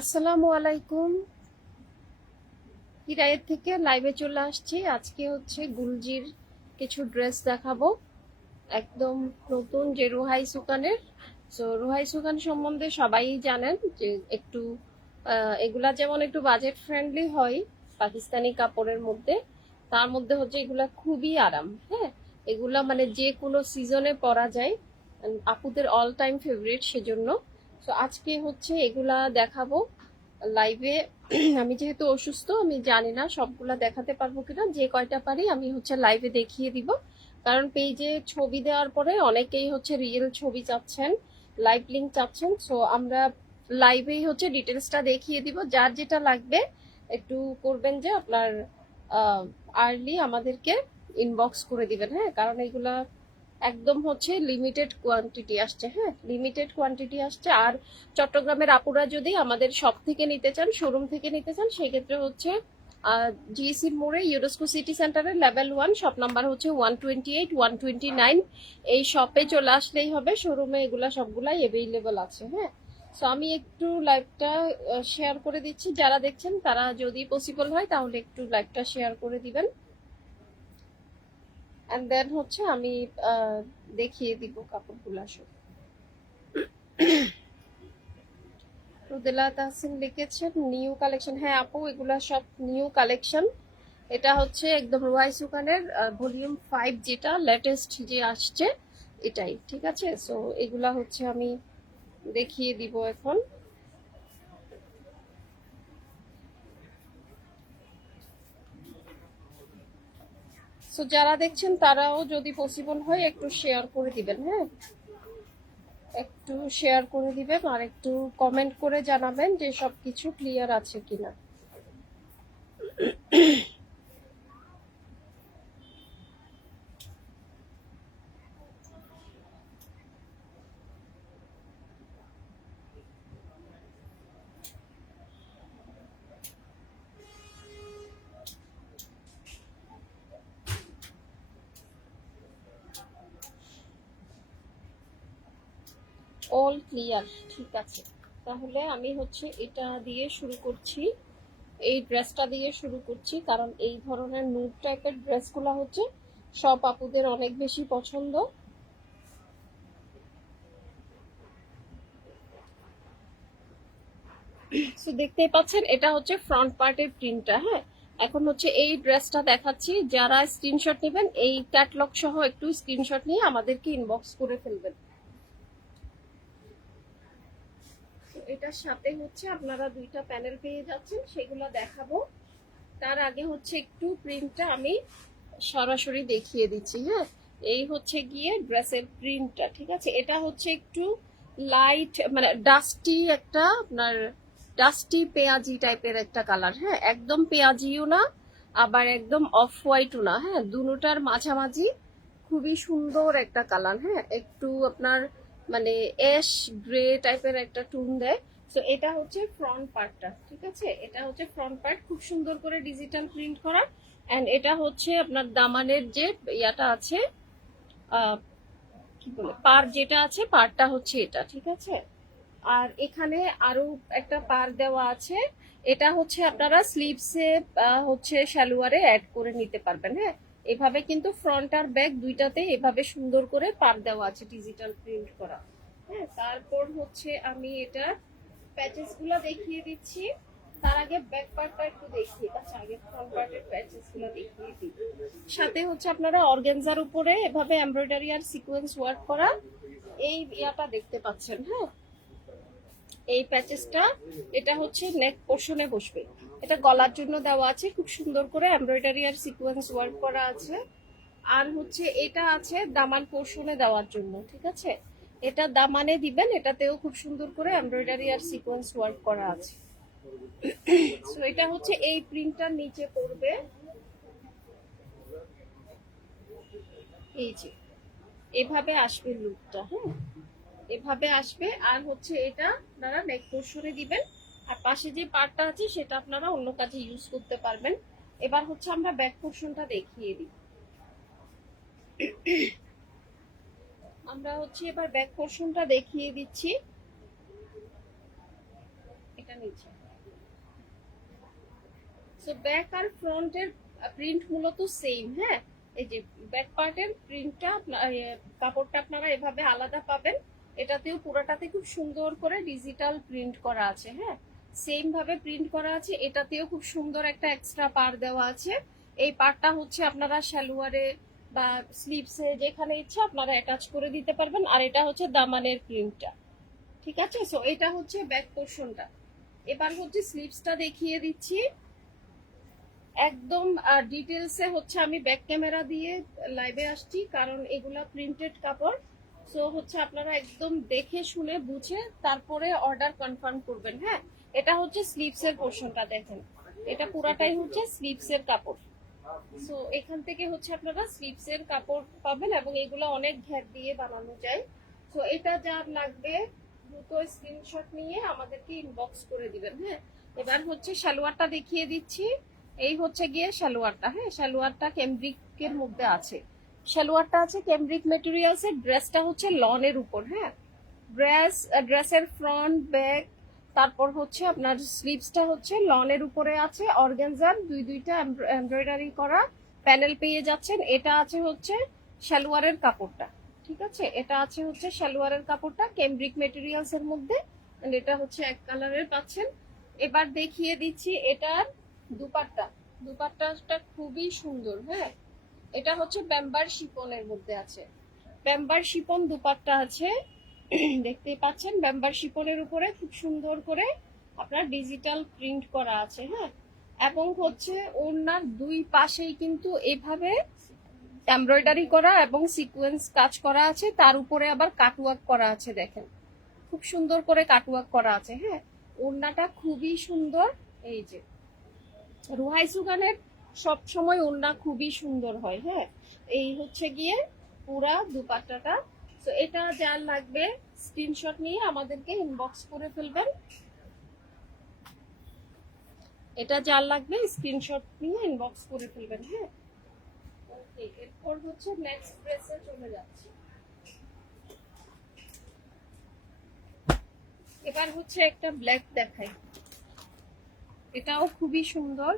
আসসালামু আলাইকুম। হিরায়েত থেকে লাইভে চলে আসছি। আজকে হচ্ছে গুলজির কিছু ড্রেস দেখাবো, একদম নতুন, যে রুহাই সুকানের। রুহাই সুকান সম্বন্ধে সবাই জানেন যে একটু এগুলা যেমন একটু বাজেট ফ্রেন্ডলি হয় পাকিস্তানি কাপড়ের মধ্যে, তার মধ্যে হচ্ছে এগুলা খুবই আরাম। হ্যাঁ, এগুলা মানে যে কোনো সিজনে পরা যায়, আপুদের অল টাইম ফেভারিট সেজন্য। তো আজকে হচ্ছে এগুলা দেখাবো লাইভে। আমি যেহেতু অসুস্থ, আমি জানি না সবগুলা দেখাতে পারবো কিনা, যে কয়টা পারি আমি হচ্ছে লাইভে দেখিয়ে দিব। কারণ পেজে ছবি দেওয়ার পরে অনেকেই হচ্ছে রিয়েল ছবি চাচ্ছেন, লাইভ লিংক চাচ্ছেন। সো আমরা লাইভেই হচ্ছে ডিটেলসটা দেখিয়ে দিব। যার যেটা লাগবে একটু করবেন যে আপনার আর্লি আমাদেরকে ইনবক্স করে দিবেন। হ্যাঁ, কারণ এগুলা একদম হচ্ছে লিমিটেড কোয়ান্টিটি আসছে। হ্যাঁ, লিমিটেড কোয়ান্টিটি আসছে। আর চট্টগ্রামের আপুরা যদি আমাদের শপ থেকে নিতে চান, শোরুম থেকে নিতে চান, সেক্ষেত্রে হচ্ছে জিএসি মোড়ে ইউনেস্কো সিটি সেন্টারের লেভেল 1 শপ নাম্বার হচ্ছে 128 129। এই শপে চলে আসলেই হবে, শোরুমে এগুলা সবগুলাই অ্যাভেলেবল আছে। হ্যাঁ, সো আমি একটু লাইভটা শেয়ার করে দিচ্ছি। যারা দেখছেন তারা যদি পসিবল হয় তাহলে একটু লাইভটা শেয়ার করে দিবেন, এন্ড দেন হচ্ছে আমি দেখিয়ে দিব কাপড়গুলা সব। রুদেলা তাহসিন লিখেছেন নিউ কালেকশন। হ্যাঁ আপু, এগুলা সব নিউ কালেকশন। এটা হচ্ছে একদম রুয়াই সুকানের ভলিউম 5, যেটা লেটেস্ট যে আসছে এটাই। ঠিক আছে, সো এগুলা হচ্ছে আমি দেখিয়ে দিব এখন। সো যারা দেখছেন তারাও যদি পসিবল হয় একটু শেয়ার করে দিবেন। হ্যাঁ, একটু শেয়ার করে দিবেন আর একটু কমেন্ট করে জানাবেন যে সবকিছু ক্লিয়ার আছে কিনা। অল ক্লিয়ার, ঠিক আছে। তাহলে আমি হচ্ছে এটা দিয়ে শুরু করছি, এই ড্রেসটা দিয়ে শুরু করছি, কারণ এই ধরনের নুড টাইপের ড্রেসগুলো হচ্ছে সব আপুদের অনেক বেশি পছন্দ। সো দেখতেই পাচ্ছেন এটা হচ্ছে ফ্রন্ট পার্টের প্রিন্টটা। হ্যাঁ, এখন হচ্ছে এই ড্রেসটা দেখাচ্ছি। যারা স্ক্রিনশট নেবেন এই ক্যাটলগ সহ একটু স্ক্রিনশট নিয়ে আমাদেরকে ইনবক্স করে ফেলবেন। এটার সাথে হচ্ছে আপনারা দুইটা প্যানেল পেয়ে যাচ্ছেন, সেগুলো দেখাবো। তার আগে হচ্ছে একটু প্রিন্টটা আমি সরাসরি দেখিয়ে দিচ্ছি। হ্যাঁ, এই হচ্ছে গিয়ে ড্রেসের প্রিন্টটা। ঠিক আছে, এটা হচ্ছে একটু লাইট মানে ডাস্টি একটা, আপনার ডাস্টি পেঁয়াজি টাইপের একটা কালার। হ্যাঁ, একদম পেঁয়াজিও না, আবার একদম অফ হোয়াইটও না। হ্যাঁ, দুটোটার মাঝামাঝি খুবই সুন্দর একটা কালার। হ্যাঁ, একটু আপনার মানে অ্যাশ গ্রে টাইপের একটা টুন দেয়। তো এটা হচ্ছে ফ্রন্ট পার্টটা। ঠিক আছে, এটা হচ্ছে ফ্রন্ট পার্ট, খুব সুন্দর করে ডিজিটাল প্রিন্ট করা। এন্ড এটা হচ্ছে আপনার দামানের যে ইয়াটা আছে, কি বলে পার যেটা আছে, পারটা হচ্ছে এটা। ঠিক আছে, আর এখানে আরো একটা পার দেওয়া আছে। এটা হচ্ছে আপনারা স্লিভসে হচ্ছে সালোয়ারে অ্যাড করে নিতে পারবেন। হ্যাঁ, এভাবে কিন্তু ফ্রন্ট আর ব্যাক দুইটাতে এভাবে সুন্দর করে পার দেওয়া আছে, ডিজিটাল প্রিন্ট করা। হ্যাঁ, তারপর হচ্ছে আমি এটা প্যাচেস গুলো দেখিয়ে দিচ্ছি। তার আগে ব্যাক পার্টটা একটু দেখিয়ে, আচ্ছা আগে ফ্রন্ট পার্টের প্যাচেস গুলো দেখিয়ে দিই। সাথে হচ্ছে আপনারা অর্গানজার উপরে এভাবে এমব্রয়ডারি আর সিকোয়েন্স ওয়ার্ক করা এই ইয়াটা দেখতে পাচ্ছেন। হ্যাঁ, এই প্যাচেসটা এটা হচ্ছে নেক পোর্শনে বসবে। এটা গলার জন্য দেওয়া আছে, খুব সুন্দর করে এমব্রয়ডারি আর সিকোয়েন্স ওয়ার্ক করা আছে। আর হচ্ছে এটা আছে দামান পোর্শনে দেওয়ার জন্য। ঠিক আছে, এটা দামানে দিবেন, এটাতেও খুব সুন্দর করে এমব্রয়ডারি আর সিকোয়েন্স ওয়ার্ক করা আছে। সো এটা হচ্ছে এই প্রিন্টটার নিচে পড়বে, এই যে এভাবে আসবে লুকটা। হ্যাঁ, এভাবে আসবে। আর হচ্ছে এটা আপনারা নেক পোর্শনে দিবেন, আর পাশে যে পার্টটা আছে সেটা আপনারা অন্য কাজে ইউজ করতে পারবেন। এবার হচ্ছে আমরা ব্যাক পোর্শনটা দেখিয়ে দিই। আমরা হচ্ছে এবার ব্যাক পোর্শনটা দেখিয়ে দিচ্ছি। এটা সো ব্যাক আর ফ্রন্টের প্রিন্ট মূলত সেম। হ্যাঁ, এই যে ব্যাক পার্টের প্রিন্টটা কাপড়টা আপনারা এভাবে আলাদা পাবেন। এটাতেও পুরোটাতে খুব সুন্দর করে ডিজিটাল প্রিন্ট করা আছে। হ্যাঁ, সেম ভাবে প্রিন্ট করা আছে। এটাতেও খুব সুন্দর একটা এক্সট্রা পার দেওয়া আছে। এই পারটা হচ্ছে আপনারা সালোয়ারে বা স্লিভসে যেখানে ইচ্ছা আপনারা অ্যাটাচ করে দিতে পারবেন। আর এটা হচ্ছে দামানের প্রিন্টটা। ঠিক আছে, সো এটা হচ্ছে ব্যাক পোর্শনটা। এবার হচ্ছে স্লিভসটা দেখিয়ে দিচ্ছি একদম ডিটেলসে। হচ্ছে আমি ব্যাক ক্যামেরা দিয়ে লাইভে আসছি কারণ এগুলা প্রিন্টেড কাপড়। সো হচ্ছে আপনারা একদম দেখে শুনে বুঝে তারপরে অর্ডার কনফার্ম করবেন। হ্যাঁ, এটা হচ্ছে স্লিভসের পোর্শনটা দেখেন, এটা পুরাটাই হচ্ছে স্লিভসের কাপড়। সো এখান থেকে হচ্ছে আপনারা স্লিভসের কাপড় পাবেন এবং এগুলো অনেক ঘের দিয়ে বানানো যায়। সো এটা যার লাগবে দ্রুত স্ক্রিনশট নিয়ে আমাদেরকে ইনবক্স করে দিবেন। হ্যাঁ, এবার হচ্ছে সালোয়ারটা দেখিয়ে দিচ্ছি। এই হচ্ছে গিয়ে সালোয়ারটা। হ্যাঁ, সালোয়ারটা ক্যামব্রিকের মধ্যে আছে। সালোয়ারটা আছে ক্যামব্রিক ম্যাটেরিয়ালসের। ড্রেসটা হচ্ছে লনের উপর। হ্যাঁ, ড্রেসের ফ্রন্ট ব্যাক তারপর হচ্ছে আপনার স্লিভসটা হচ্ছে লনের উপরে আছে অর্গানজার দুইটা এমব্রয়ডারি করা প্যানেল পেয়ে যাচ্ছেন। এটা আছে হচ্ছে সালোয়ারের কাপড়টা। ঠিক আছে, এটা আছে হচ্ছে সালোয়ারের কাপড়টা ক্যামব্রিক মেটেরিয়ালস এর মধ্যে। এটা হচ্ছে এক কালারের পাচ্ছেন। এবার দেখিয়ে দিচ্ছি এটার দুপাট্টা। দুপাট্টাটা খুবই সুন্দর। হ্যাঁ, এটা হচ্ছে ব্যাম্বার শিপনের মধ্যে আছে। ব্যাম্বার শিপন দুপাট্টা আছে, দেখতেই পাচ্ছেন। ব্যাম্বার শিপনের উপরে খুব সুন্দর করে আপনার ডিজিটাল প্রিন্ট করা আছে। হ্যাঁ, এবং হচ্ছে ওড়নার দুই পাশেই কিন্তু এভাবে এমব্রয়ডারি করা এবং সিকোয়েন্স কাজ করা আছে। তার উপরে আবার কাটওয়ার্ক করা আছে। দেখেন খুব সুন্দর করে কাটওয়ার্ক করা আছে। হ্যাঁ, ওড়নাটা খুবই সুন্দর। এই যে রুহাই সুগানের সব সময় ওড়না খুবই সুন্দর হয়। হ্যাঁ, এই হচ্ছে গিয়ে পুরা দুপাট্টাটা। তো এটা যার লাগবে স্ক্রিনশট নিয়ে আমাদেরকে ইনবক্স করে ফেলবেন। এটা যার লাগবে স্ক্রিনশট নিয়ে ইনবক্স করে ফেলবেন। হ্যাঁ, ওকে। এরপর হচ্ছে নেক্সট ড্রেসে চলে যাচ্ছি। এবার হচ্ছে একটা ব্ল্যাক দেখাই, এটাও খুবই সুন্দর।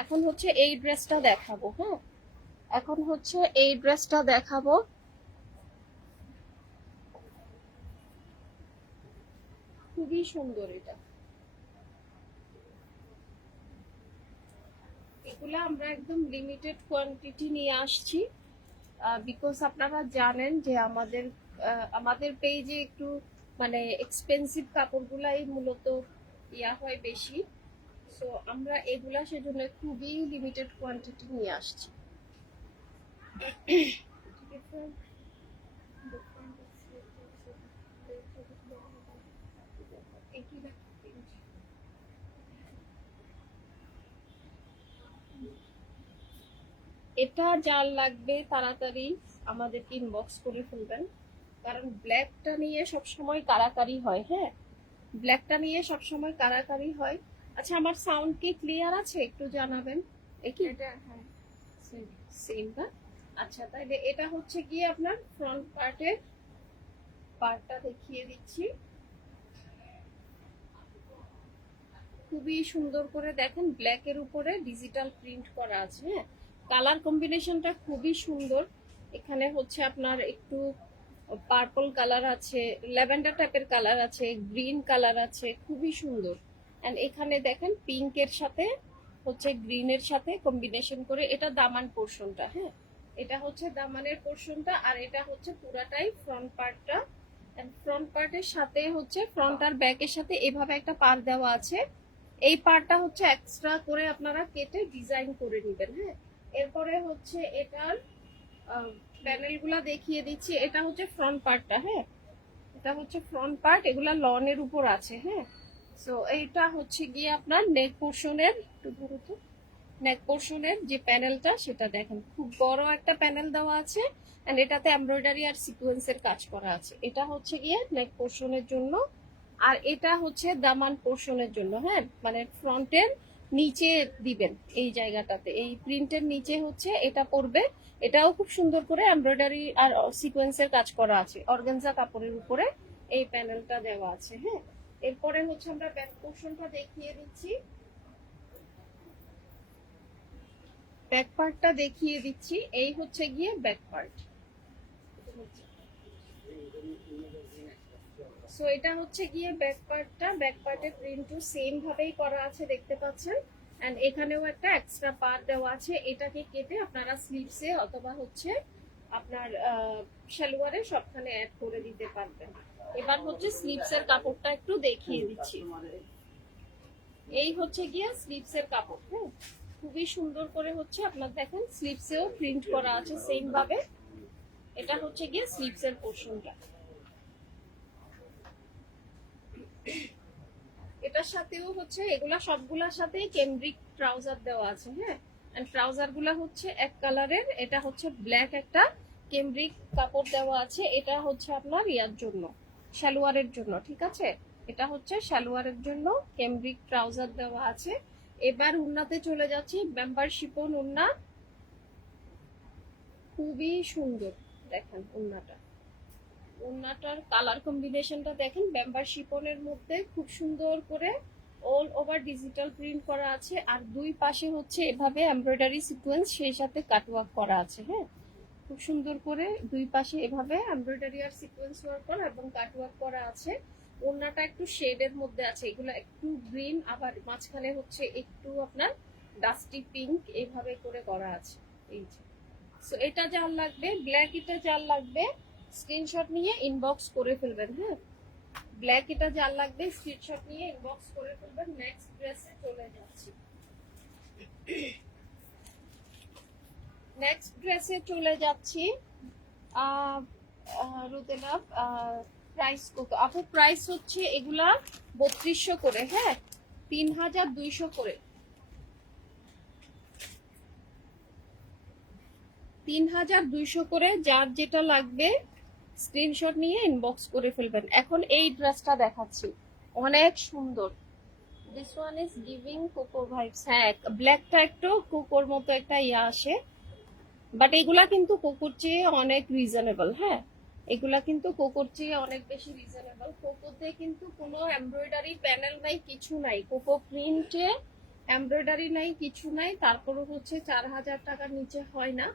এখন হচ্ছে এই ড্রেসটা দেখাবো। হ্যাঁ, এখন হচ্ছে এই ড্রেসটা দেখাবো। খুবই সুন্দর এটা। এগুলো আমরা একদম লিমিটেড কোয়ান্টিটি নিয়ে আসছি বিকজ আপনারা জানেন যে আমাদের পেজে একটু মানে এক্সপেন্সিভ কাপড়গুলাই মূলত ইয়া হয় বেশি। সো আমরা এগুলা সেজন্য খুবই লিমিটেড কোয়ান্টিটি নিয়ে আসছি। এটা যার লাগবে তাড়াতাড়ি আমাদেরকে ইনবক্স করে ফেলবেন কারণ ব্ল্যাকটা নিয়ে সবসময় কারাকারি হয়। হ্যাঁ, ব্ল্যাকটা নিয়ে সবসময় কারাকারি হয়। আচ্ছা, আমার সাউন্ড কি ক্লিয়ার আছে একটু জানাবেন। একই এটা? হ্যাঁ, সেম না? আচ্ছা, তাইলে এটা হচ্ছে গিয়ে আপনার ফ্রন্ট পার্টটা দেখিয়ে দিচ্ছি। খুবই সুন্দর করে দেখেন ব্ল্যাকের উপরে ডিজিটাল প্রিন্ট করা আছে। হ্যাঁ, কালার কম্বিনেশনটা খুবই সুন্দর। এখানে হচ্ছে আপনার একটু পার্পল কালার আছে, ল্যাভেন্ডার টাইপের কালার আছে, গ্রিন কালার আছে, খুবই সুন্দর। এন্ড এখানে দেখেন পিঙ্কের সাথে হচ্ছে গ্রিনের সাথে কম্বিনেশন করে এটা দামান পোর্শনটা। হ্যাঁ, এটা হচ্ছে দামানের পোর্শনটা আর এটা হচ্ছে পুরাটাই ফ্রন্ট পার্টটা। ফ্রন্ট পার্টের সাথে হচ্ছে ফ্রন্ট আর ব্যাকের সাথে এভাবে একটা পার দেওয়া আছে। এই পার্টটা হচ্ছে এক্সট্রা করে আপনারা কেটে ডিজাইন করে নেবেন। হ্যাঁ, এরপরে হচ্ছে এটার প্যানেলগুলা দেখিয়ে দিচ্ছি। এটা হচ্ছে ফ্রন্ট পার্টটা। হ্যাঁ, এটা হচ্ছে ফ্রন্ট পার্ট, এগুলা লনের উপর আছে। হ্যাঁ, সো এইটা হচ্ছে গিয়ে আপনার নেক পোর্শনের যে প্যানেলটা সেটা দেখেন খুব বড় একটা প্যানেল দেওয়া আছে এন্ড এটাতে এমব্রয়ডারি আর সিকোয়েন্সের কাজ করা আছে। এটা হচ্ছে গিয়ে নেক পোর্শনের জন্য আর এটা হচ্ছে দামান পোর্শনের জন্য। হ্যাঁ, মানে ফ্রন্টের নিচে দিবেন এই জায়গাটাতে, এই প্রিন্টের নিচে হচ্ছে এটা পড়বে। এটাও খুব সুন্দর করে এমব্রয়ডারি আর সিকোয়েন্সের কাজ করা আছে অর্গানজা কাপড়ের উপরে। এই প্যানেলটা দেওয়া আছে। হ্যাঁ, এরপরে হচ্ছে আমরা ব্যাক পোর্শনটা দেখিয়ে দিচ্ছি। ব্যাক পার্টটা দেখিয়ে দিচ্ছি। এই হচ্ছে গিয়ে ব্যাক পার্ট। সো এটা হচ্ছে গিয়ে ব্যাক পার্টটা। ব্যাক পার্টের প্রিন্টও সেম ভাবেই করা আছে, দেখতে পাচ্ছেন। এন্ড এখানেও একটা এক্সট্রা পার্ট দেওয়া আছে, এটাকে কেটে আপনারা স্লিভসে অথবা হচ্ছে আপনার সালোয়ারে সবখানে অ্যাড করে দিতে পারবেন। এবার হচ্ছে স্লিভসের কাপড়টা একটু দেখিয়ে দিচ্ছি। এই হচ্ছে গিয়ে স্লিভসের কাপড়। হ্যাঁ, খুবই সুন্দর করে হচ্ছে আপনার দেখেন স্লিভসেও প্রিন্ট করা আছে সেম ভাবে। এটা হচ্ছে গিয়ে স্লিভসের পোর্শনটা। এটার সাথেও হচ্ছে এগুলা সবগুলোর সাথেই কেমব্রিক ট্রাউজার দেওয়া আছে। হ্যাঁ, এন্ড ট্রাউজার গুলা হচ্ছে এক কালারের। এটা হচ্ছে ব্ল্যাক একটা কেমব্রিক কাপড় দেওয়া আছে। এটা হচ্ছে আপনার ইয়ার জন্য, সালোয়ারের জন্য। ঠিক আছে, এটা হচ্ছে সালোয়ারের জন্য কেমব্রিক ট্রাউজার দেওয়া আছে। এবার উন্নাতে চলে যাচ্ছি। মেম্বার শিপন উন্না, খুবই সুন্দর। দেখেন উন্নাটা, ওড়নাটার কালার কম্বিনেশনটা দেখেন। ব্যাম্বার শিপনের মধ্যে খুব সুন্দর করে অল ওভার ডিজিটাল প্রিন্ট করা আছে। আর দুই পাশে হচ্ছে এভাবে এমব্রয়ডারি সিকোয়েন্স, সেই সাথে কাটওয়ার্ক করা আছে। হ্যাঁ, খুব সুন্দর করে দুই পাশে এভাবে এমব্রয়ডারি আর সিকোয়েন্স ওয়ার্ক করা এবং কাটওয়ার্ক করা আছে। ওড়নাটা একটু শেডের মধ্যে আছে, এগুলো একটু গ্রিন, আবার মাঝখানে হচ্ছে একটু আপনার ডাস্টি পিঙ্ক, এইভাবে করে করা আছে। এই যে, সো এটা যার লাগবে ব্ল্যাক, এটা যার লাগবে স্ক্রিনশট নিয়ে ইনবক্স করে ফেলবেন। হ্যাঁ, ব্ল্যাক এটা যার লাগবে স্ক্রিনশট নিয়ে ইনবক্স করে ফেলবেন। নেক্সট ড্রেসে চলে যাচ্ছি। নেক্সট ড্রেসে চলে যাচ্ছি। রুদেলা, প্রাইস কত আপু? প্রাইস হচ্ছে এগুলা 3200 করে। হ্যাঁ, 3200 করে, 3200 করে। যার যেটা লাগবে স্ক্রিনশট নিয়ে ইনবক্স করে ফেলবেন। এখন এই ড্রেসটা দেখাচ্ছি, অনেক সুন্দর। This one is giving cocoa vibes. হ্যাঁ, ব্ল্যাকটা একটু কোকোর মতো একটা ইয়া আসে, বাট এগুলা কিন্তু কোকোর চেয়ে অনেক রিজনেবল। হ্যাঁ, এগুলা কিন্তু কোকোর চেয়ে অনেক বেশি রিজনেবল। কোকোতে কিন্তু কোনো এমব্রয়ডারি প্যানেল নাই, কিছু নাই। কোকো প্রিন্টে এমব্রয়ডারি নাই, কিছু নাই। তারপরে হচ্ছে 4000 টাকার নিচে হয় না।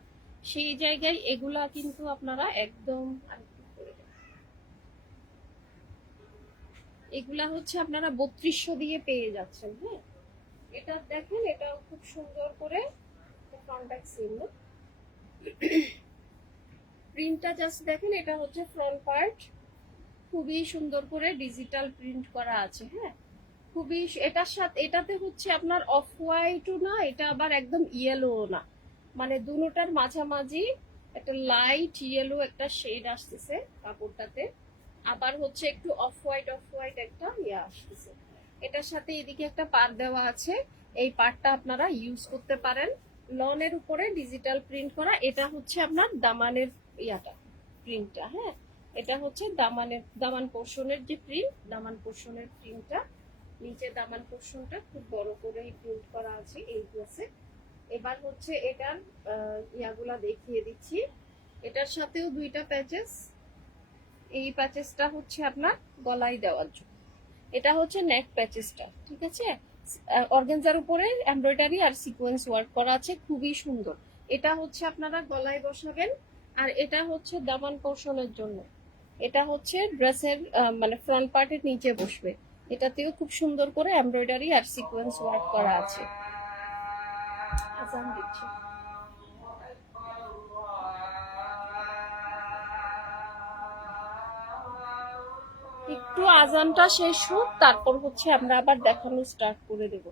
সেই জায়গায় এগুলা কিন্তু আপনারা একদম, এগুলা হচ্ছে আপনারা 3200 দিয়ে পেয়ে যাচ্ছেন। হ্যাঁ, এটা দেখেন, এটাও খুব সুন্দর করে কন্টাক্ট সিল প্রিন্টটা জাস্ট দেখেন। এটা হচ্ছে ফ্রন্ট পার্ট, খুবই সুন্দর করে ডিজিটাল প্রিন্ট করা আছে। হ্যাঁ, খুবই, এটার সাথে এটাতে হচ্ছে আপনার অফ হোয়াইটও না, এটা আবার একদম ইয়েলো না, মানে দুটোটার মাঝামাঝি একটা লাইট ইয়েলো একটা শেড আসতেছে কাপড়টাতে। আবার হচ্ছে একটু অফ হোয়াইট একটা ইয়ে আসতেছে। এটার সাথে এদিকে একটা পার দেওয়া আছে, এই পারটা আপনারা ইউজ করতে পারেন। লনের উপরে ডিজিটাল প্রিন্ট করা। এটা হচ্ছে আপনার দামানের ইয়াটা, প্রিন্টটা। হ্যাঁ, এটা হচ্ছে দামান পোর্শনের যে প্রিন্ট, দামান পোর্শনের প্রিন্টটা। নিচে দামান পোর্শনটা খুব বড় করে প্রিন্ট করা আছে এই ড্রেসে। এবার হচ্ছে এটার ইয়াগুলা দেখিয়ে দিচ্ছি। এটার সাথেও দুইটা প্যাচেস। এই প্যাচেসটা হচ্ছে আপনার গলায় দেওয়ার জন্য, এটা হচ্ছে নেক প্যাচেসটা। ঠিক আছে, অর্গানজার উপরে এমব্রয়ডারি আর সিকোয়েন্স ওয়ার্ক করা আছে, খুবই সুন্দর। এটা হচ্ছে আপনারা গলায় বসাবেন। আর এটা হচ্ছে দামান পোর্শনের জন্য, এটা হচ্ছে ড্রেসের মানে ফ্রন্ট পার্টের নিচে বসবে। এটাতেও খুব সুন্দর করে এমব্রয়ডারি আর সিকোয়েন্স ওয়ার্ক করা আছে। আজান দিচ্ছে, একটু আজানটা শেষ হোক, তারপর হচ্ছে আমরা আবার দেখানো স্টার্ট করে দেব।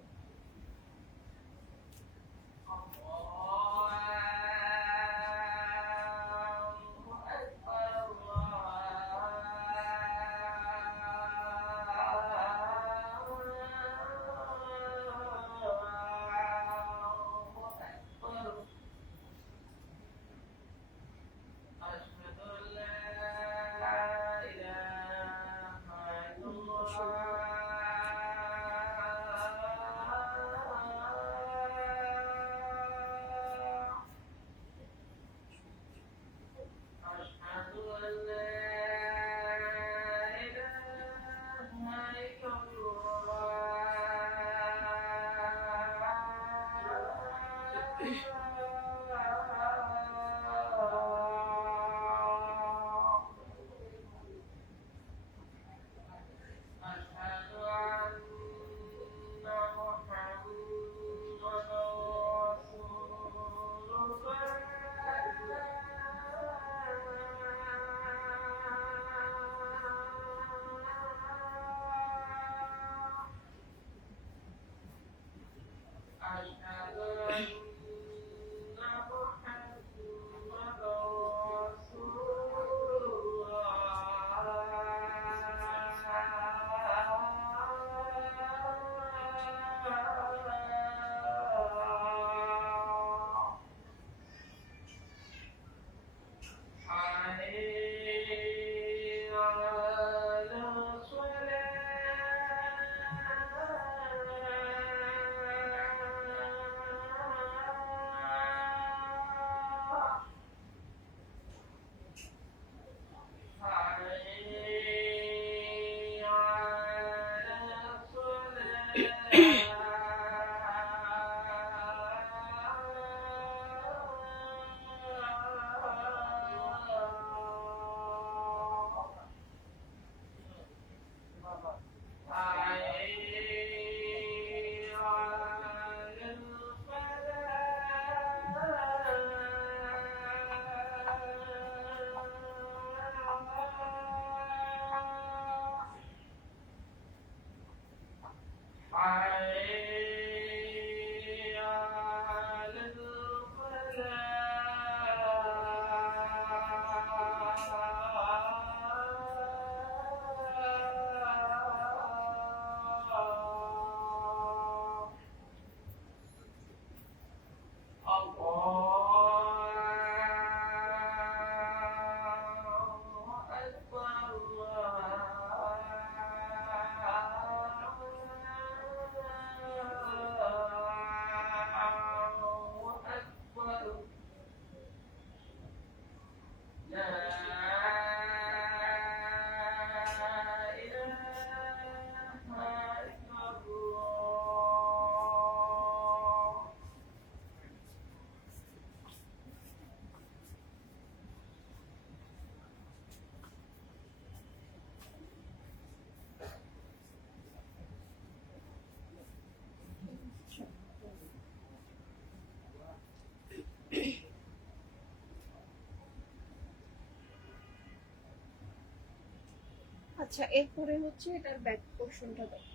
আচ্ছা, এরপরে হচ্ছে এটার ব্যাক পোর্শনটা দেখো।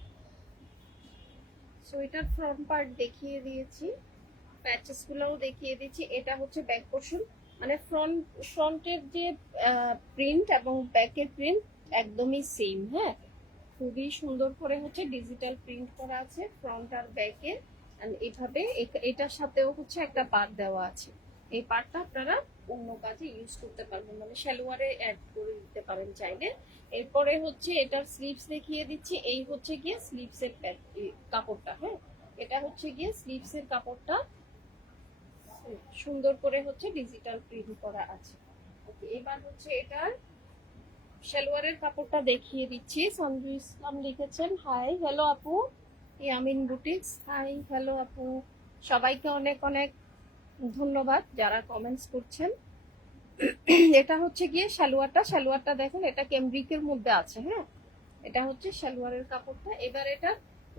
সো এটার ফ্রন্ট পার্ট দেখিয়ে দিয়েছি, প্যাচেস গুলোও দেখিয়ে দিচ্ছি। এটা হচ্ছে ব্যাক পোর্শন, মানে ফ্রন্টের যে প্রিন্ট এবং ব্যাকের প্রিন্ট একদমই সেম। হ্যাঁ, খুবই সুন্দর করে হচ্ছে ডিজিটাল প্রিন্ট করা আছে ফ্রন্ট আর ব্যাকে। এইভাবে এটার সাথেও হচ্ছে একটা পার্ট দেওয়া আছে। এই পার্টটা আপনারা অন্য কাজে ইউজ করতে পারবেন, মানে সালোয়ারে অ্যাড করে দিতে পারেন চাইলে। এরপরে হচ্ছে এটার স্লিভস দেখিয়ে দিচ্ছি। এই হচ্ছে গিয়ে স্লিভসের কাপড়টা। হ্যাঁ, এটা হচ্ছে গিয়ে স্লিভসের কাপড়টা, সুন্দর করে হচ্ছে ডিজিটাল প্রিন্ট করা আছে। ওকে, এবার হচ্ছে এটার সালোয়ারের কাপড়টা দেখিয়ে দিচ্ছি। সঞ্জু ইসলাম লিখেছেন, হাই হ্যালো আপু। ইয়ামিন বুটিক্স, হাই হ্যালো আপু। সবাইকে অনেক অনেক ধন্যবাদ যারা কমেন্টস করছেন। এটা হচ্ছে গিয়ে সালোয়ারটা দেখেন, এটা কেমব্রিকের মধ্যে আছে। হ্যাঁ, এটা হচ্ছে সালোয়ারের কাপড়টা। এবার এটা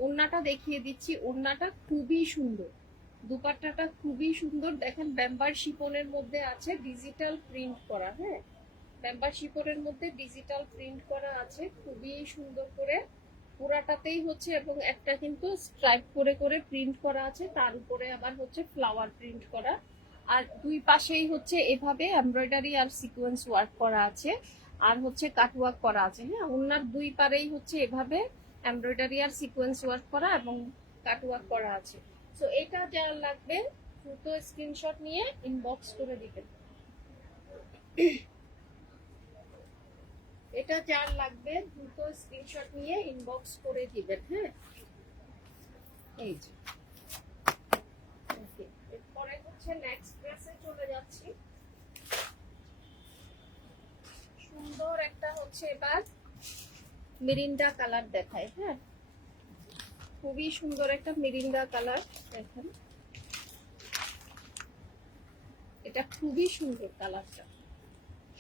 ওড়নাটা দেখিয়ে দিচ্ছি। ওড়নাটা খুবই সুন্দর, দুপাট্টাটা খুবই সুন্দর। দেখেন ব্যাম্বার শিফনের মধ্যে আছে ডিজিটাল প্রিন্ট করা। হ্যাঁ, ব্যাম্বার শিফনের মধ্যে ডিজিটাল প্রিন্ট করা আছে খুবই সুন্দর করে পুরাটাতেই হচ্ছে, এবং একটা কিন্তু স্ট্রাইপ করে করে প্রিন্ট করা আছে, তার উপরে আবার হচ্ছে ফ্লাওয়ার প্রিন্ট করা। আর দুই পাশেই হচ্ছে এভাবে এমব্রয়ডারি আর সিকোয়েন্স ওয়ার্ক করা আছে, আর হচ্ছে কাটওয়ার্ক করা আছে। হ্যাঁ, ওনার দুই পারেই হচ্ছে এভাবে এমব্রয়ডারি আর সিকোয়েন্স ওয়ার্ক করা এবং কাটওয়ার্ক করা আছে। সো এটা যা লাগবে দ্রুত স্ক্রিনশট নিয়ে ইনবক্স করে দিবেন। এটা যার লাগবে দ্রুত স্ক্রিনশট নিয়ে ইনবক্স করে দিবেন। হ্যাঁ, এই যে ওকে। এরপরে হচ্ছে নেক্সট ড্রেসে চলে যাচ্ছি। সুন্দর একটা হচ্ছে এবার মিরিন্ডা কালার দেখায়। হ্যাঁ, খুবই সুন্দর একটা মিরিন্ডা কালার দেখেন, এটা খুবই সুন্দর কালারটা।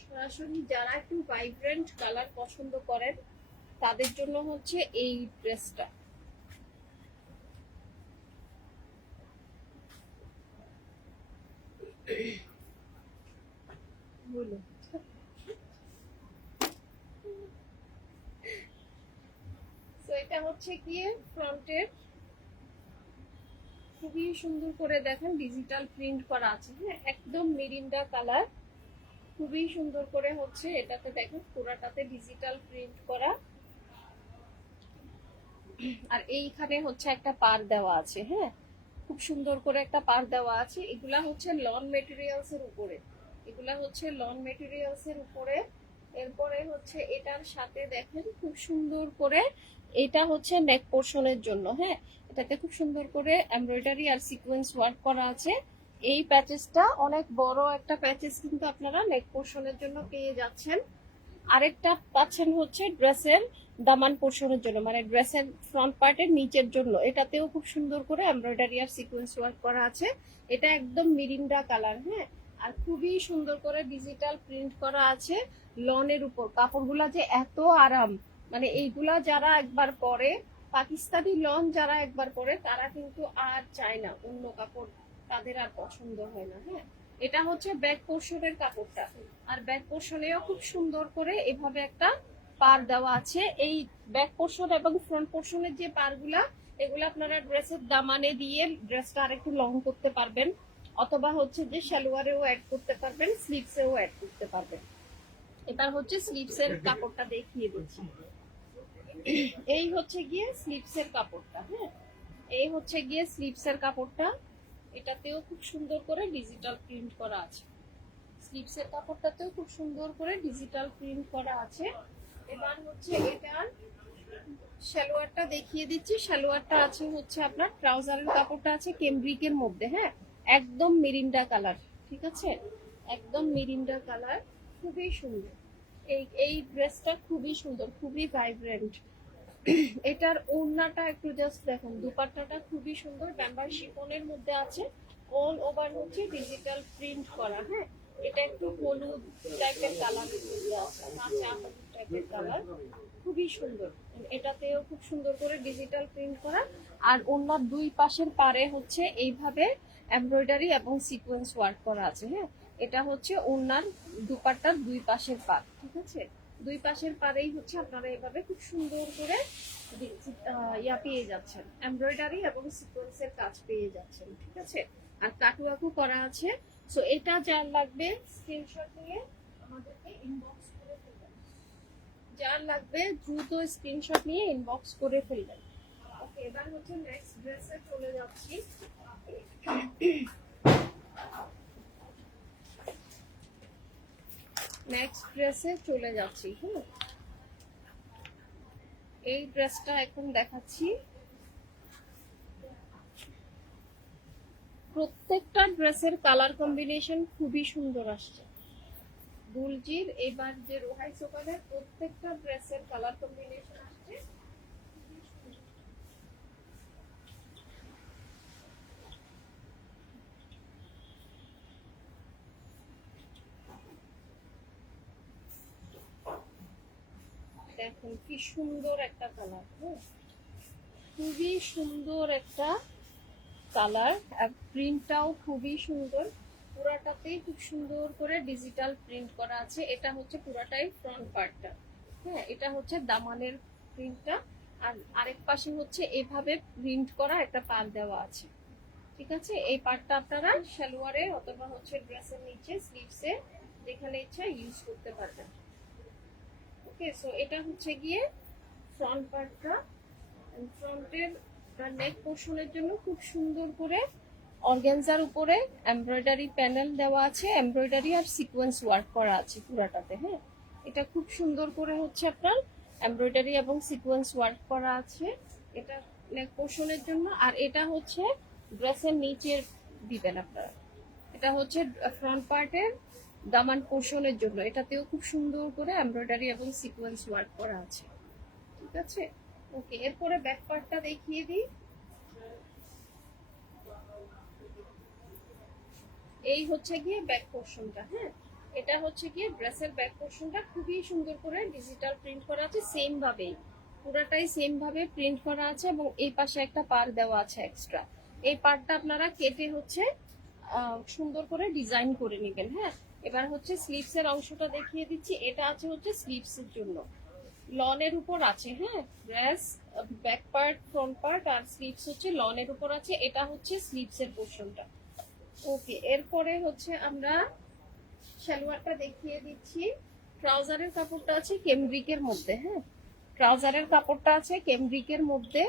সরাসরি যারা একটু ভাইব্রেন্ট কালার পছন্দ করেন তাদের জন্য হচ্ছে এই ড্রেসটা। বলুন, তো এটা হচ্ছে গিয়ে ফ্রন্টের, খুবই সুন্দর করে দেখেন ডিজিটাল প্রিন্ট করা আছে। হ্যাঁ, একদম মিরিন্ডা কালার, খুবই সুন্দর করে হচ্ছে এটাতে দেখেন পুরাটাতে ডিজিটাল প্রিন্ট করা। আর এইখানে হচ্ছে একটা পার দেওয়া আছে। হ্যাঁ, খুব সুন্দর করে একটা পার দেওয়া আছে। এগুলা হচ্ছে লন মেটেরিয়ালস এর উপরে, এগুলা হচ্ছে লন মেটেরিয়ালস এর উপরে। এরপরে হচ্ছে এটার সাথে দেখেন খুব সুন্দর করে, এটা হচ্ছে নেক পোর্শনের জন্য। হ্যাঁ, এটাতে খুব সুন্দর করে এমব্রয়ডারি আর সিকোয়েন্স ওয়ার্ক করা আছে। এই প্যাচেসটা অনেক বড় একটা প্যাচেস কিন্তু আপনারা নেক পোর্শনের জন্য পেয়ে যাচ্ছেন। আরেকটা পাচ্ছেন হচ্ছে ড্রেসের দামান পোর্শনের জন্য, মানে ড্রেসের ফ্রন্ট পার্টের নিচের জন্য। এটাতেও খুব সুন্দর করে এমব্রয়ডারি আর সিকোয়েন্স ওয়ার্ক করা আছে। এটা একদম মিরিন্ডা কালার। হ্যাঁ, আর খুবই সুন্দর করে ডিজিটাল প্রিন্ট করা আছে লনের উপর। কাপড়গুলা যে এত আরাম, মানে এইগুলা যারা একবার পরে, পাকিস্তানি লন যারা একবার পরে তারা কিন্তু আর চায় না অন্য কাপড়, তাদের আর পছন্দ হয় না। হ্যাঁ, এটা হচ্ছে ব্যাক পোর্শনের কাপড়টা। আর ব্যাক পোর্শনেও খুব সুন্দর করে এভাবে একটা পার দেওয়া আছে। এই ব্যাক পোর্শন এবং ফ্রন্ট পোর্শনের যে পারগুলা, এগুলো আপনারা ড্রেসের দামানে দিয়ে ড্রেসটা আরেকটু লং করতে পারবেন, অথবা হচ্ছে যে সালোয়ারেও অ্যাড করতে পারবেন, স্লিভসেও অ্যাড করতে পারবেন। এবার হচ্ছে স্লিভসের কাপড়টা দেখিয়ে দিচ্ছি। এই হচ্ছে গিয়ে স্লিভসের কাপড়টা। হ্যাঁ, এই হচ্ছে গিয়ে স্লিভসের কাপড়টা। এটাতেও খুব সুন্দর করে ডিজিটাল প্রিন্ট করা আছে। স্লিভসের কাপড়টাতেও খুব সুন্দর করে ডিজিটাল প্রিন্ট করা আছে। এবার হচ্ছে এটার সালোয়ারটা দেখিয়ে দিচ্ছি। সালোয়ারটা আছে হচ্ছে আপনার ট্রাউজারের কাপড়টা আছে কেমব্রিকের মধ্যে। হ্যাঁ, একদম মিরিন্ডা কালার। ঠিক আছে, একদম মিরিন্ডা কালার, খুবই সুন্দর। এই ড্রেসটা খুবই সুন্দর, খুবই ভাইব্রেন্ট। এটার ওড়নাটা একটু জাস্ট দেখুন, দুপাট্টাটা খুবই সুন্দর, ব্যাম্বার শিফনের মধ্যে আছে, অল ওভার হচ্ছে ডিজিটাল প্রিন্ট করা। হ্যাঁ, এটা একটু হলুদ টাইপের কালার আছে, কাঁচা হলুদ টাইপের কালার, খুবই সুন্দর। এটাতেও খুব সুন্দর করে ডিজিটাল প্রিন্ট করা। আর ওড়নার দুই পাশের পারে হচ্ছে এইভাবে এমব্রয়ডারি এবং সিকোয়েন্স ওয়ার্ক করা আছে। হ্যাঁ, এটা হচ্ছে ওড়নার দুপাট্টার দুই পাশের পার। ঠিক আছে, দুই পাশের পারেই হচ্ছে আপনারা এভাবে খুব সুন্দর করে ইয়া পেয়ে যাচ্ছেন, এমব্রয়ডারি এবং সিকোয়েন্সের কাজ পেয়ে যাচ্ছেন, ঠিক আছে। আর কাটওয়ার্কও করা আছে। সো এটা যার লাগবে স্ক্রিনশট নিয়ে আমাদেরকে ইনবক্স করে ফেলবেন, যার লাগবে দ্রুত স্ক্রিনশট নিয়ে ইনবক্স করে ফেলবেন। ওকে, এবার হচ্ছে নেক্সট ড্রেসে চলে যাচ্ছি। নেক্সট ড্রেসে চলে যাচ্ছি। হ্যাঁ, এই ড্রেসটা এখন দেখাচ্ছি। প্রত্যেকটা ড্রেসের কালার কম্বিনেশন খুবই সুন্দর আসছে। গুলজির এবার যে রোহাই সোকানের প্রত্যেকটা ড্রেসের কালার কম্বিনেশন আসছে। দেখুন কি সুন্দর একটা কালার, খুবই সুন্দর একটা কালার। প্রিন্টটাও খুবই সুন্দর, পুরাটাতেই খুব সুন্দর করে ডিজিটাল প্রিন্ট করা আছে। এটা হচ্ছে পুরাটাই ফ্রন্ট পার্টটা। হ্যাঁ, এটা হচ্ছে দামানের প্রিন্টটা। আর আরেক পাশে হচ্ছে এভাবে প্রিন্ট করা একটা পার দেওয়া আছে, ঠিক আছে। এই পার্টটা আপনারা সালোয়ারে অথবা হচ্ছে ড্রেসের নিচে স্লিভসে যেখানে ইচ্ছা ইউজ করতে পারবেন। ওকে, সো এটা হচ্ছে গিয়ে ফ্রন্ট পার্টটা। ফ্রন্টের নেক পোর্শনের জন্য খুব সুন্দর করে অর্গানজার উপরে এমব্রয়ডারি প্যানেল দেওয়া আছে, এমব্রয়ডারি আর সিকোয়েন্স ওয়ার্ক করা আছে পুরাটাতে। হ্যাঁ, এটা খুব সুন্দর করে হচ্ছে আপনার এমব্রয়ডারি এবং সিকোয়েন্স ওয়ার্ক করা আছে এটা নেক পোর্শনের জন্য। আর এটা হচ্ছে ড্রেসের নিচের দিবেন আপনারা, এটা হচ্ছে ফ্রন্ট পার্টের দামান পোর্শনের জন্য। এটাতেও খুব সুন্দর করে এমব্রয়ডারি এবং সিকোয়েন্স ওয়ার্ক করা আছে, ঠিক আছে। ওকে, এরপরে ব্যাক পার্টটা দেখিয়ে দিই। এই হচ্ছে গিয়ে ব্যাক পোর্শনটা। হ্যাঁ, এটা হচ্ছে গিয়ে ড্রেসের ব্যাক পোর্শনটা খুবই সুন্দর করে ডিজিটাল প্রিন্ট করা আছে, সেম ভাবেই পুরোটাই সেম ভাবে প্রিন্ট করা আছে। এবং এই পাশে একটা পার দেওয়া আছে এক্সট্রা। এই পার্টটা আপনারা কেটে হচ্ছে সুন্দর করে ডিজাইন করে নেবেন। হ্যাঁ, এবার হচ্ছে স্লিভস এর অংশটা দেখিয়ে দিচ্ছি। এটা আছে হচ্ছে স্লিভস এর জন্য, লনের উপর আছে। হ্যাঁ, dress back part, front part আর স্লিভস হচ্ছে লনের উপর আছে। এটা হচ্ছে স্লিভস এর পোর্শনটা। ওকে, এরপরে হচ্ছে আমরা সালোয়ারটা দেখিয়ে দিচ্ছি। ট্রাউজারের কাপড়টা আছে কেমব্রিকের মধ্যে। হ্যাঁ, ট্রাউজারের কাপড়টা আছে কেমব্রিকের মধ্যে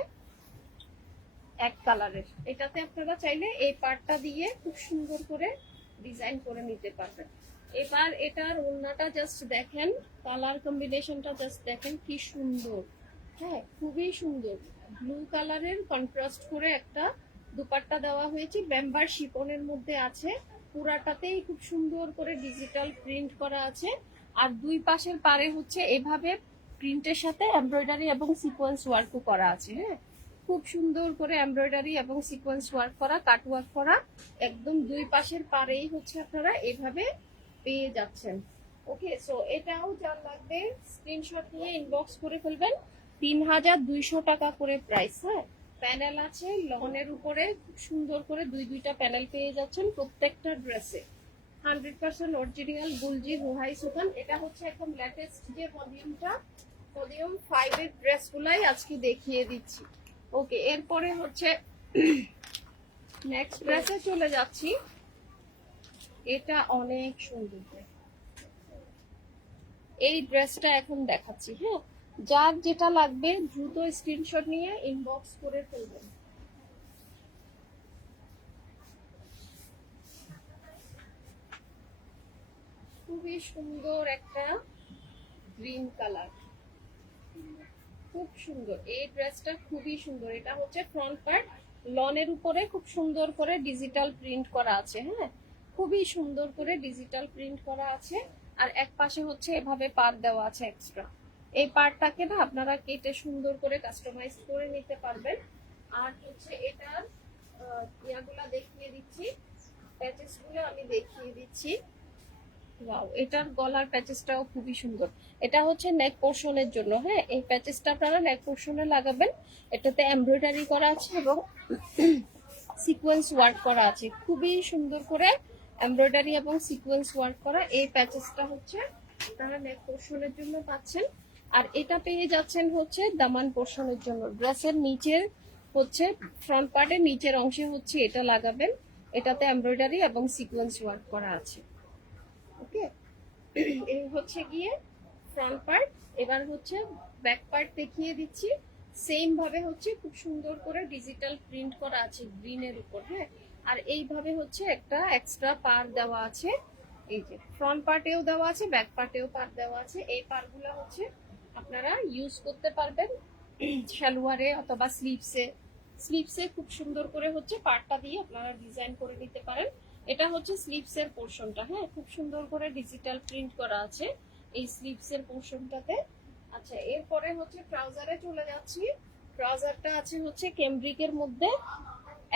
এক কালারের। এটাতে আপনারা চাইলে এই পার্টটা দিয়ে খুব সুন্দর করে ডিজাইন করে নিতে পারবেন। এবার এটার ওড়নাটা জাস্ট দেখেন, কালার কম্বিনেশনটা জাস্ট দেখেন কি সুন্দর। হ্যাঁ, খুবই সুন্দর। ব্লু কালারের কন্ট্রাস্ট করে একটা দুপাট্টা দেওয়া হয়েছে, বেম্বার শিপনের মধ্যে আছে। পুরাটাতেই খুব সুন্দর করে ডিজিটাল প্রিন্ট করা আছে। আর দুই পাশের পারে হচ্ছে এভাবে প্রিন্টের সাথে এমব্রয়ডারি এবং সিকোয়েন্স ওয়ার্কও করা আছে। হ্যাঁ, খুব সুন্দর করে এমব্রয়ডারি এবং সিকোয়েন্স ওয়ার্ক করা, কাট ওয়ার্ক করা। একদম দুই পাশের পারেই হচ্ছে আপনারা এভাবে পেয়ে যাচ্ছেন। ওকে, সো এটাও যার লাগবে স্ক্রিনশট নিয়ে ইনবক্স করে ফেলবেন। 3200 টাকা করে প্রাইস। হ্যাঁ, প্যানেল আছে লনের উপরে, খুব সুন্দর করে দুইটা প্যানেল পেয়ে যাচ্ছেন প্রত্যেকটা ড্রেসে। 100% অরিজিনাল গুলজি রোহাই সুতান। এটা হচ্ছে একদম লেটেস্ট যে ভলিউমটা, ভলিউম 5 এর ড্রেসগুলাই আজকে দেখিয়ে দিচ্ছি। ওকে, এরপরে হচ্ছে নেক্সট ড্রেসে চলে যাচ্ছি। এটা অনেক সুন্দর, এই ড্রেসটা এখন দেখাচ্ছি। হ্যাঁ, যার যেটা লাগবে দ্রুত স্ক্রিনশট নিয়ে ইনবক্স করে ফেলবেন। খুবই সুন্দর একটা গ্রিন কালার, খুব সুন্দর। এই ড্রেসটা খুবই সুন্দর। এটা হচ্ছে ফ্রন্ট পার্ট, লনের উপরে খুব সুন্দর করে ডিজিটাল প্রিন্ট করা আছে। হ্যাঁ, খুবই সুন্দর করে ডিজিটাল প্রিন্ট করা আছে। আর এক পাশে হচ্ছে এভাবে পার দেওয়া আছে এক্সট্রা। এই পার্টটাকে না আপনারা কেটে সুন্দর করে কাস্টমাইজ করে নিতে পারবেন। আর হচ্ছে এটার ইয়াগুলা দেখিয়ে দিচ্ছি, প্যাচেসগুলো আমি দেখিয়ে দিচ্ছি। ওয়াও, এটার গলার প্যাচেসটাও খুবই সুন্দর। এটা হচ্ছে নেক পোর্শনের জন্য। হ্যাঁ, এই প্যাচেসটা আপনারা নেক পোর্শনে লাগাবেন। এটাতে এমব্রয়ডারি করা আছে এবং সিকোয়েন্স ওয়ার্ক করা আছে, খুবই সুন্দর করে এমব্রয়ডারি এবং সিকোয়েন্স ওয়ার্ক করা। এই প্যাচেসটা হচ্ছে আপনারা নেক পোর্শনের জন্য পাচ্ছেন। আর এটা পেয়ে যাচ্ছেন হচ্ছে দামান পোর্শনের জন্য। ড্রেসের নিচের হচ্ছে ফ্রন্ট পার্টের নিচের অংশে হচ্ছে এটা লাগাবেন। এটাতে এমব্রয়ডারি এবং সিকোয়েন্স ওয়ার্ক করা আছে। ওকে, এই হচ্ছে গিয়ে ফ্রন্ট পার্ট। এবার হচ্ছে ব্যাক পার্ট দেখিয়ে দিচ্ছি। সেম ভাবে হচ্ছে খুব সুন্দর করে ডিজিটাল প্রিন্ট করা আছে গ্রিনের উপর। হ্যাঁ, আর এইভাবে হচ্ছে একটা এক্সট্রা পার দেওয়া আছে। এই যে ফ্রন্ট পার্টেও দেওয়া আছে, ব্যাক পার্টেও পার দেওয়া আছে। এই পারগুলো হচ্ছে আপনারা ইউজ করতে পারবেন সালোয়ারে অথবা স্লিভসে। স্লিভসে খুব সুন্দর করে হচ্ছে পার্টটা দিয়ে আপনারা ডিজাইন করে নিতে পারেন। এটা হচ্ছে স্লিভসের পোর্শনটা। হ্যাঁ, খুব সুন্দর করে ডিজিটাল প্রিন্ট করা আছে এই স্লিভসের পোর্শনটাতে। আচ্ছা, এরপরে হচ্ছে ট্রাউজারে চলে যাচ্ছি। ট্রাউজারটা আছে হচ্ছে কেমব্রিকের মধ্যে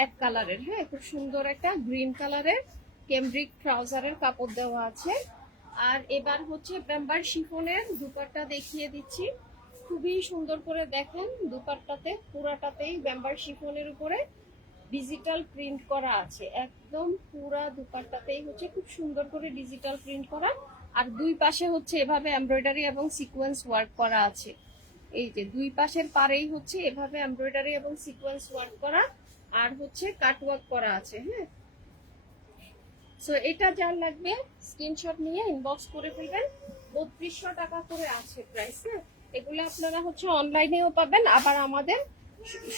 এক কালারের। হ্যাঁ, খুব সুন্দর একটা গ্রিন কালারের কেমব্রিক ট্রাউজারের কাপড় দেওয়া আছে। আর এবার হচ্ছে বেম্বার শিফনের দুপাট্টা দেখিয়ে দিচ্ছি। খুবই সুন্দর করে দেখেন, দুপাট্টাতে পুরাটাতেই বেম্বার শিফনের উপরে ডিজিটাল প্রিন্ট করা আছে। একদম পুরা দুপাট্টাতেই হচ্ছে খুব সুন্দর করে ডিজিটাল প্রিন্ট করা। আর দুই পাশে হচ্ছে এভাবে এমব্রয়ডারি এবং সিকোয়েন্স ওয়ার্ক করা আছে। এই যে দুই পাশের পারেই হচ্ছে এভাবে এমব্রয়ডারি এবং সিকোয়েন্স ওয়ার্ক করা আর হচ্ছে কাট ওয়ার্ক করা আছে। হ্যাঁ, সো এটা যার লাগবে স্ক্রিনশট নিয়ে ইনবক্স করে ফেলবেন। 3200 টাকা করে আছে প্রাইস। হ্যাঁ, এগুলো আপনারা হচ্ছে অনলাইনেও পাবেন, আবার আমাদের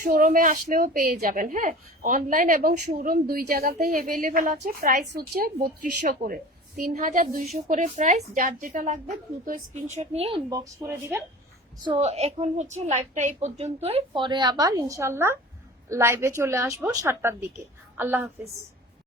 শোরুমে আসলেও পেয়ে যাবেন। হ্যাঁ, অনলাইন এবং শোরুম দুই জায়গাতেই অ্যাভেলেবেল আছে। প্রাইস হচ্ছে 3200 করে, 3200 করে প্রাইস। যার যেটা লাগবে দ্রুত স্ক্রিনশট নিয়ে ইনবক্স করে দিবেন। সো এখন হচ্ছে লাইভটা এই পর্যন্তই, পরে আবার ইনশাল্লাহ লাইভে চলে আসবো 7টার দিকে। আল্লাহ হাফিজ।